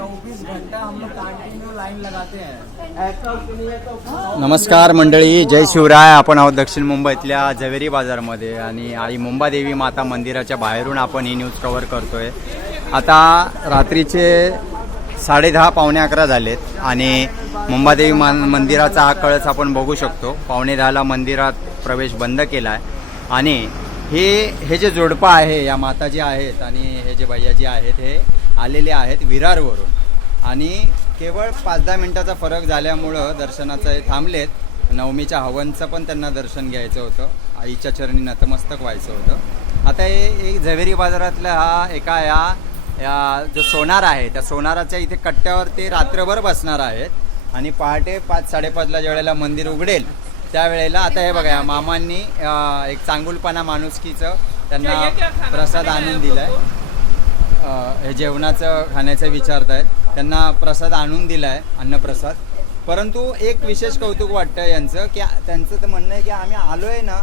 24 घंटा हम लोग continue line लगाते हैं। नमस्कार मंडळी, जय शिवराय। आपण आहोत दक्षिण मुंबईतल्या झवेरी बाजारमध्ये आणि आई मुंबादेवी माता मंदिराच्या बाहेरून आपण ही न्यूज कव्हर करतोय। आता रात्रीचे 10:30 पावणे 11 झालेत आणि मुंबादेवी मंदिराचा हा कळस आपण बघू शकतो। 9:45ला मंदिरात प्रवेश बंद केला आहे आणि हे जे जोडपं आहे, या माता जी आहेत आणि हे जे भैयाजी आहेत, हे आलेले आहेत विरारवरून आणि केवळ 5-10 मिनिटाचा फरक झाल्यामुळं दर्शनाचं हे थांबलेत। नवमीच्या हवनचं पण त्यांना दर्शन घ्यायचं होतं, आईच्या चरणी नतमस्तक व्हायचं होतं। आता हे एक झवेरी बाजारातला हा एका या जो सोनार आहे, त्या सोनाराच्या इथे कट्ट्यावर ते रात्रभर बसणार आहेत आणि पहाटे 5-5:30ला ज्यावेळेला मंदिर उघडेल त्यावेळेला आता हे बघा, या मामांनी एक चांगुलपणा माणुसकीचं त्यांना प्रसाद आणून दिला आहे। हे जेवणाचं खाण्याचं विचारत आहेत, त्यांना प्रसाद आणून दिला आहे, अन्नप्रसाद। परंतु एक विशेष कौतुक वाटतं यांचं की त्यांचं तर म्हणणं आहे की आम्ही आलो आहे ना,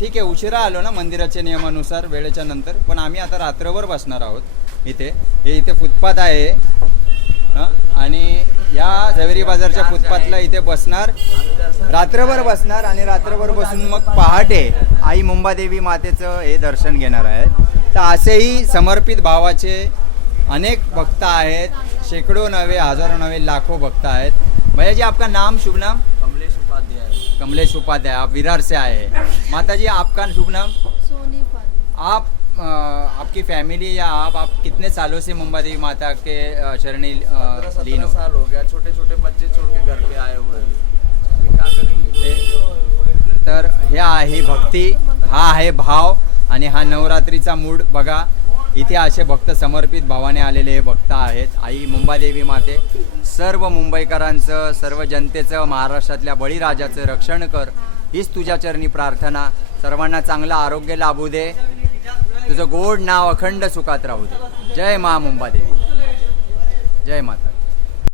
ठीक आहे उशिरा आलो ना मंदिराच्या नियमानुसार वेळेच्या नंतर, पण आम्ही आता रात्रभर बसणार आहोत इथे। हे इथे फुटपाथ आहे आणि या झवेरी बाजारच्या फुटपाथला इथे बसणार, रात्रभर बसणार आणि रात्रभर बसून मग पहाटे आई मुंबादेवी मातेचं हे दर्शन घेणार आहेत। तर असेही समर्पित भावाचे अनेक भक्त आहेत, शेकडो नव्हे हजारों नव्हे लाखों भक्त आहेत। भैया जी, आपका नाम शुभ नाम? कमलेश उपाध्याय। कमलेश उपाध्याय, आप विरार से आए हैं। माता जी, आपका शुभ नाम? सोनी उपाध्याय। आप आपकी फैमिली या आप कितने सालों से मुंबादेवी माता के चरणी लीन हो? साल हो गया, छोटे छोटे बच्चे छोड़ के घर पे आए हुए हैं, अभी क्या करेंगे। तर हे आहे भक्ती, हा आहे भाव आणि हा नवरात्रीचा मूड बघा। इथे असे भक्त समर्पित भावाने आलेले हे भक्त आहेत। आई मुंबादेवी माते सर्व मुंबईकरांचं, सर्व जनतेचं, महाराष्ट्रातल्या बळीराजाचं रक्षण कर, हीच तुझ्या चरणी प्रार्थना। सर्वांना चांगलं आरोग्य लाभू दे, तुझं गोड नाव अखंड सुखात राहू दे। जय मा मुंबादेवी, जय माता।